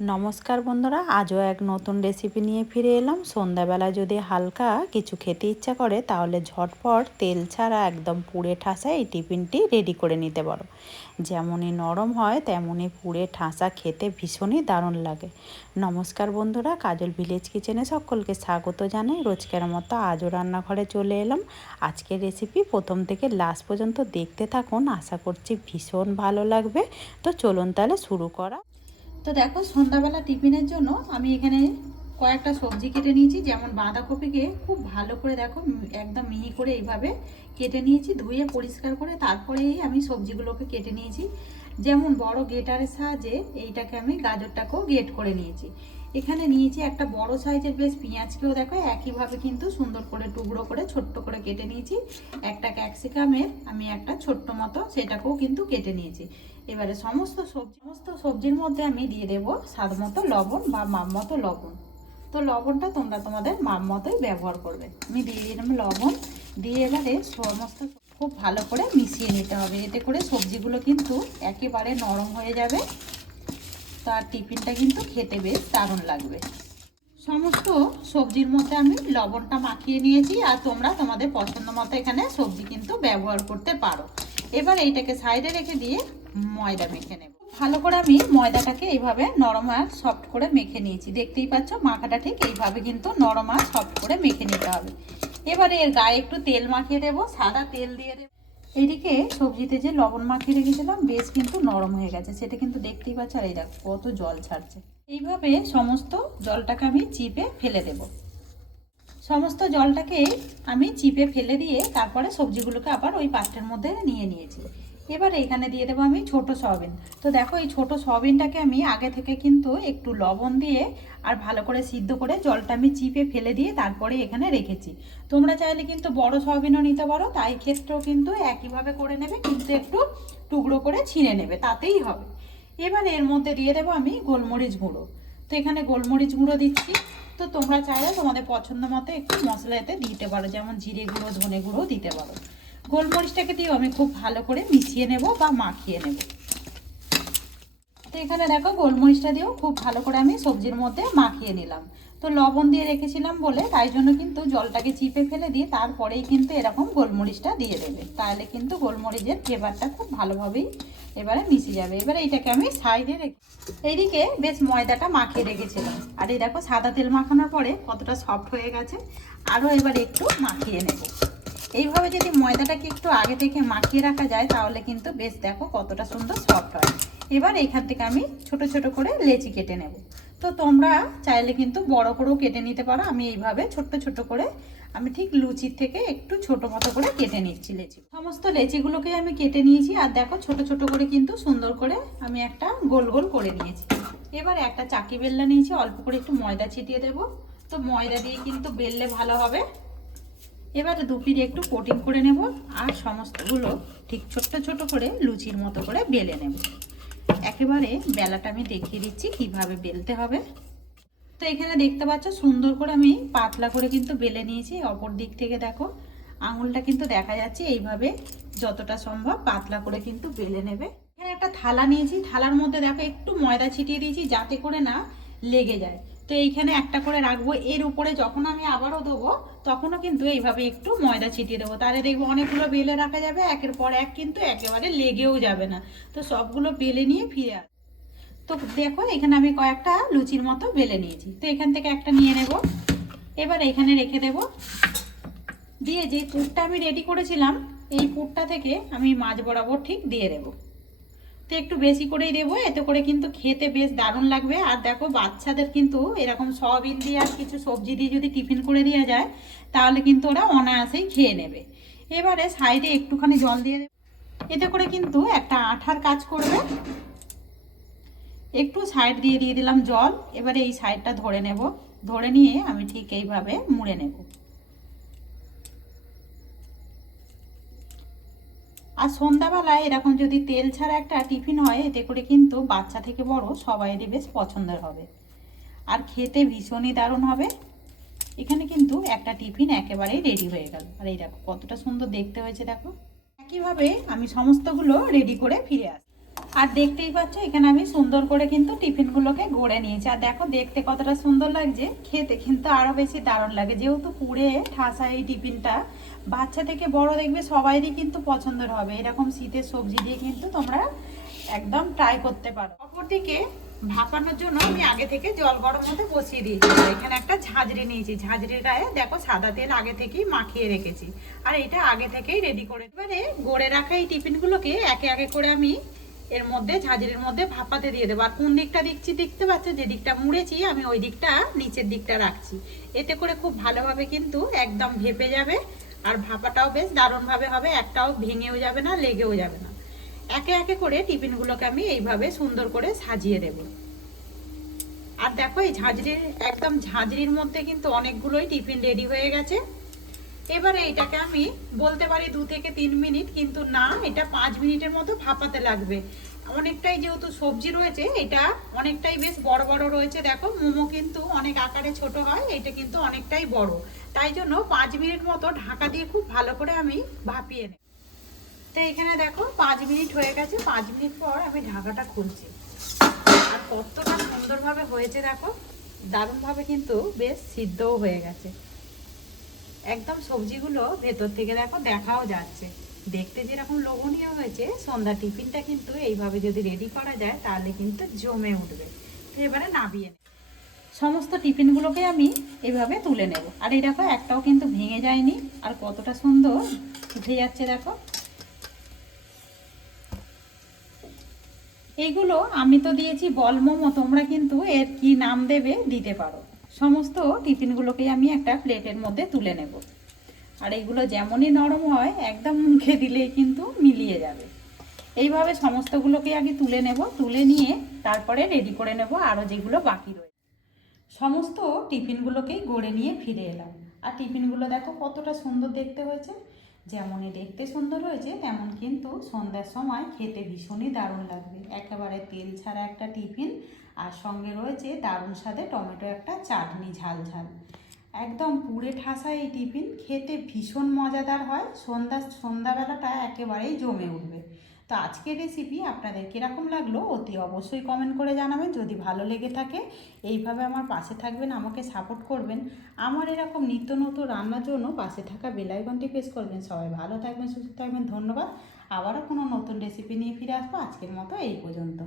নমস্কার বন্ধুরা, আজও এক নতুন রেসিপি নিয়ে ফিরে এলাম। সন্ধ্যাবেলা যদি হালকা কিছু খেতে ইচ্ছা করে তাহলে ঝটপট তেল ছাড়া একদম পুড়ে ঠাসা এই টিফিনটি রেডি করে নিতে পারো। যেমনই নরম হয় তেমনই পুড়ে ঠাসা, খেতে ভীষণই দারুণ লাগে। নমস্কার বন্ধুরা, কাজল ভিলেজ কিচেনে সকলকে স্বাগত জানাই। রোজকার মতো আজও রান্নাঘরে চলে এলাম। আজকের রেসিপি প্রথম থেকে লাস্ট পর্যন্ত দেখতে থাকুন, আশা করছি ভীষণ ভালো লাগবে। তো চলুন তাহলে শুরু করা। তো দেখো, সন্ধ্যাবেলা টিফিনের জন্য আমি এখানে কয়েকটা সবজি কেটে নিয়েছি। যেমন বাঁধাকপিকে খুব ভালো করে দেখো একদম মিহি করে এইভাবে কেটে নিয়েছি, ধুয়ে পরিষ্কার করে তারপরেই আমি সবজিগুলোকে কেটে নিয়েছি। যেমন বড় গেটারের সাহায্যে এইটাকে আমি গাজরটাকেও গেট করে নিয়েছি। এখানে নিয়েছি একটা বড় সাইজের বেশ পেঁয়াজকেও দেখো একইভাবে কিন্তু সুন্দর করে টুকরো করে ছোট্ট করে কেটে নিয়েছি। একটা ক্যাপসিকামের আমি একটা ছোট্ট মতো সেটাকেও কিন্তু কেটে নিয়েছি। এবারে সমস্ত সবজির মধ্যে আমি দিয়ে দেবো স্বাদ মতো লবণ বা মাপ মতো লবণ। তো লবণটা তোমরা তোমাদের মাপ মতোই ব্যবহার করবে। আমি দিয়ে দিলাম লবণ, দিয়ে এবারে সমস্ত খুব ভালো করে মিশিয়ে নিতে হবে। এতে করে সবজিগুলো কিন্তু একেবারে নরম হয়ে যাবে, তার টিফিনটা কিন্তু খেতে বেশ দারুণ লাগবে। সমস্ত সবজির মধ্যে আমি লবণটা মাখিয়ে নিয়েছি, আর তোমরা তোমাদের পছন্দ মতো এখানে সবজি কিন্তু ব্যবহার করতে পারো। এবার এইটাকে সাইডে রেখে দিয়ে ময়দা মেখে নেব। ভালো করে আমি ময়দাটাকে এইভাবে নরম আর সফট করে মেখে নিয়েছি। দেখতেই পাচ্ছ মাখাটা ঠিক এইভাবে কিন্তু নরম আর সফট করে মেখে নিতে হবে। এবারে এর গায়ে একটু তেল মাখিয়ে দেবো, সাদা তেল দিয়ে দেবো। এদিকে সবজিতে যে লবণ মাখিয়ে রেখেছিলাম বেশ কিন্তু নরম হয়ে গেছে, সেটা কিন্তু দেখতেই পাচ্ছ। আর এই দেখো কত জল ছাড়ছে। এইভাবে সমস্ত জলটাকে আমি চিপে ফেলে দেব। সমস্ত জলটাকে আমি চিপে ফেলে দিয়ে তারপরে সবজিগুলোকে আবার ওই পাত্রের মধ্যে নিয়ে নিয়েছি। এবার এখানে দিয়ে দেবো আমি ছোট সয়াবিন। তো দেখো এই ছোট সয়াবিনটাকে আমি আগে থেকে কিন্তু একটু লবণ দিয়ে আর ভালো করে সিদ্ধ করে জলটা আমি চিপে ফেলে দিয়ে তারপরে এখানে রেখেছি। তোমরা চাইলে কিন্তু বড় সয়াবিনও নিতে পারো, তাই ক্ষেত্রেও কিন্তু একইভাবে করে নেবে, কিন্তু একটু টুকরো করে ছিঁড়ে নেবে, তাতেই হবে। এবার এর মধ্যে দিয়ে দেবো আমি গোলমরিচ গুঁড়ো। তো এখানে গোলমরিচ গুঁড়ো দিচ্ছি। তো তোমরা চাইলে তোমাদের পছন্দ মতো একটু মশলা এতে দিতে পারো, যেমন জিরে গুঁড়ো, ধনে গুঁড়ো দিতে পারো। গোলমরিচটাকে দিয়েও আমি খুব ভালো করে মিশিয়ে নেব বা মাখিয়ে নেব। তো এখানে দেখো গোলমরিচটা দিয়েও খুব ভালো করে আমি সবজির মধ্যে মাখিয়ে নিলাম। তো লবণ দিয়ে রেখেছিলাম বলে তাই জন্য কিন্তু জলটাকে চিপে ফেলে দিয়ে তারপরেই কিন্তু এরকম গোলমরিচটা দিয়ে দেবে, তাহলে কিন্তু গোলমরিচের ফ্লেভারটা খুব ভালোভাবেই এবারে মিশে যাবে। এবারে এইটাকে আমি সাইডে রেখে এইদিকে বেশ ময়দাটা মাখিয়ে রেখেছিলাম। আর এই দেখো সাদা তেল মাখানোর পরে কতটা সফট হয়ে গেছে। আরও এবার একটু মাখিয়ে নেব। এইভাবে যদি ময়দাটাকে একটু আগে থেকে মাখিয়ে রাখা যায় তাহলে কিন্তু বেশ দেখো কতটা সুন্দর সফট হয়। এবার এইখান থেকে আমি ছোট ছোট করে লেচি কেটে নেব। তো তোমরা চাইলে কিন্তু বড় করেও কেটে নিতে পারো। আমি এইভাবে ছোট্ট ছোট করে আমি ঠিক লুচির থেকে একটু ছোট মতো করে কেটে নিচ্ছি লেচি। সমস্ত লেচিগুলোকে আমি কেটে নিয়েছি, আর দেখো ছোট ছোট করে কিন্তু সুন্দর করে আমি একটা গোল গোল করে নিয়েছি। এবার একটা চাকি বেলনা নিয়েছি, অল্প করে একটু ময়দা ছিটিয়ে দেব। তো ময়দা দিয়ে কিন্তু বেললে ভালো হবে। এবারে দুপিরে একটু কোটিং করে নেব, আর সমস্তগুলো ঠিক ছোট্ট ছোট করে লুচির মতো করে বেলে নেব। একেবারে বেলাটা আমি দেখিয়ে দিচ্ছি কিভাবে বেলতে হবে। তো এখানে দেখতে পাচ্ছ সুন্দর করে আমি পাতলা করে কিন্তু বেলে নিয়েছি। অপর দিক থেকে দেখো আঙুলটা কিন্তু দেখা যাচ্ছে, এইভাবে যতটা সম্ভব পাতলা করে কিন্তু বেলে নেবে। এখানে একটা থালা নিয়েছি, থালার মধ্যে দেখো একটু ময়দা ছিটিয়ে দিয়েছি যাতে করে না লেগে যায়। তো এইখানে একটা করে রাখবো, এর উপরে যখন আমি আবারও দেবো তখনও কিন্তু এইভাবে একটু ময়দা ছিটিয়ে দেবো, তাহলে দেখবো অনেকগুলো বেলে রাখা যাবে, একের পর এক কিন্তু একেবারে লেগেও যাবে না। তো সবগুলো বেলে নিয়ে ফিরে আস। তো দেখো এখানে আমি কয়েকটা লুচির মতো বেলে নিয়েছি। তো এখান থেকে একটা নিয়ে নেব, এবার এখানে রেখে দেব। দিয়ে যে পুরটা আমি রেডি করেছিলাম এই পুরটা থেকে আমি মাঝ বরাবর ঠিক দিয়ে দেবো। তো একটু বেশি করেই দেবো, এতে করে কিন্তু খেতে বেশ দারুণ লাগবে। আর দেখো বাচ্চাদের কিন্তু এরকম সয়াবিন দিয়ে আর কিছু সবজি দিয়ে যদি টিফিন করে দেওয়া যায় তাহলে কিন্তু ওরা অনায়াসেই খেয়ে নেবে। এবারে সাইডে একটুখানি জল দিয়ে দেবে, এতে করে কিন্তু একটা আঠার কাজ করবে। একটু সাইড দিয়ে দিয়ে দিলাম জল। এবারে এই সাইডটা ধরে নেব, ধরে নিয়ে আমি ঠিক এইভাবে মুড়ে নেব। আর সন্ধ্যাবেলায় এরকম যদি তেল ছাড়া একটা টিফিন হয় এতে করে কিন্তু বাচ্চা থেকে বড় সবাইরই বেশ পছন্দের হবে, আর খেতে ভীষণই দারুণ হবে। এখানে কিন্তু একটা টিফিন একেবারেই রেডি হয়ে গেল। আর এই দেখো কতটা সুন্দর দেখতে হয়েছে দেখো। একইভাবে আমি সমস্তগুলো রেডি করে ফিরে আসি। আর দেখতেই পাচ্ছ এখানে আমি সুন্দর করে কিন্তু টিফিনগুলোকে গড়ে নিয়েছি। আর দেখো দেখতে কতটা সুন্দর লাগছে, খেতে কিন্তু আরও বেশি দারুণ লাগে। যেহেতু পুড়ে ঠাসা এই টিফিনটা, বাচ্চা থেকে বড় দেখবে সবাইরই কিন্তু পছন্দের হবে। এরকম শীতের সবজি দিয়ে কিন্তু তোমরা একদম ট্রাই করতে পারো। অপরদিকে ভাপানোর জন্য আমি আগে থেকে জল গরম হতে বসিয়ে দিয়েছি। এখানে একটা ঝাঁঝরি নিয়েছি, ঝাঁঝরির গায়ে দেখো সাদা তেল আগে থেকেই মাখিয়ে রেখেছি। আর এটা আগে থেকেই রেডি করে, এবারে গড়ে রাখা এই টিফিনগুলোকে একে একে করে আমি এর মধ্যে ঝাঁঝরির মধ্যে ভাপাতে দিয়ে দেবো। আর কোন দিকটা দিচ্ছি দেখতে পাচ্ছ, যে দিকটা মুড়েছি আমি ওই দিকটা নিচের দিকটা রাখছি। এতে করে খুব ভালোভাবে কিন্তু একদম ভেপে যাবে, আর ভাপাটাও বেশ দারুণভাবে হবে, একটাও ভেঙেও যাবে না, লেগেও যাবে না। একে একে করে টিফিনগুলোকে আমি এইভাবে সুন্দর করে সাজিয়ে দেব। আর দেখো এই ঝাঁঝরির একদম ঝাঁঝরির মধ্যে কিন্তু অনেকগুলোই টিফিন রেডি হয়ে গেছে। এবারে এটাকে আমি বলতে পারি 2 থেকে 3 মিনিট, কিন্তু না, এটা 5 মিনিটের মতো ভাপাতে লাগবে। অনেকটাই যেহেতু সবজি রয়েছে, এটা অনেকটাই বেশ বড় বড় রয়েছে। দেখো মোমো কিন্তু অনেক আকারে ছোট হয়, এটা কিন্তু অনেকটাই বড়, তাই জন্য 5 মিনিট মতো ঢাকা দিয়ে খুব ভালো করে আমি ভাপিয়ে নেব। তো এখানে দেখো 5 মিনিট হয়ে গেছে। 5 মিনিট পর আমি ঢাকাটা খুলছি, আর কতটা সুন্দরভাবে হয়েছে দেখো, দারুণভাবে কিন্তু বেশ সিদ্ধও হয়ে গেছে। একদম সবজিগুলো ভেতর থেকে দেখো দেখাও যাচ্ছে, দেখতে যেরকম লোভনীয় হয়েছে। সন্ধ্যা টিফিনটা কিন্তু এইভাবে যদি রেডি করা যায় তাহলে কিন্তু জমে উঠবে। তো এবারে নামিয়ে নেব। সমস্ত টিফিনগুলোকে আমি এইভাবে তুলে নেব। আর এই দেখো একটাও কিন্তু ভেঙে যায়নি, আর কতটা সুন্দর উঠে যাচ্ছে দেখো। এইগুলো আমি তো দিয়েছি বল মোমো, তোমরা কিন্তু এর কি নাম দেবে দিতে পারো। সমস্ত টিফিনগুলোকে আমি একটা প্লেটের মধ্যে তুলে নেব। আর এইগুলো যেমনই নরম হয় একদম মুখে দিলেই কিন্তু মিলিয়ে যাবে। এইভাবে সমস্তগুলোকে আগে তুলে নেব, তুলে নিয়ে তারপরে রেডি করে নেব আরও যেগুলো বাকি রয়েছে। সমস্ত টিফিনগুলোকেই গড়ে নিয়ে ফিরে এলাম। আর টিফিনগুলো দেখো কতটা সুন্দর দেখতে হয়েছে। যেমনই দেখতে সুন্দর হয়েছে তেমন কিন্তু সন্ধ্যার সময় খেতে ভীষণই দারুণ লাগবে। একেবারে তেল ছাড়া একটা টিফিন, আর সঙ্গে রয়েছে দারুণ স্বাদে টমেটো একটা চাটনি, ঝাল ঝাল, একদম পুড়ে ঠাসা এই টিফিন খেতে ভীষণ মজাদার হয়। সন্ধ্যাবেলাটা একেবারেই জমে উঠবে। তো আজকের রেসিপি আপনাদের কীরকম লাগলো অতি অবশ্যই কমেন্ট করে জানাবেন। যদি ভালো লেগে থাকে এইভাবে আমার পাশে থাকবেন, আমাকে সাপোর্ট করবেন। আমার এরকম নিত্য নতুন রান্নার জন্য পাশে থাকা বেল আইকনটি প্রেস করবেন। সবাই ভালো থাকবেন, সুস্থ থাকবেন, ধন্যবাদ। আবারও কোনো নতুন রেসিপি নিয়ে ফিরে আসবো। আজকের মতো এই পর্যন্ত।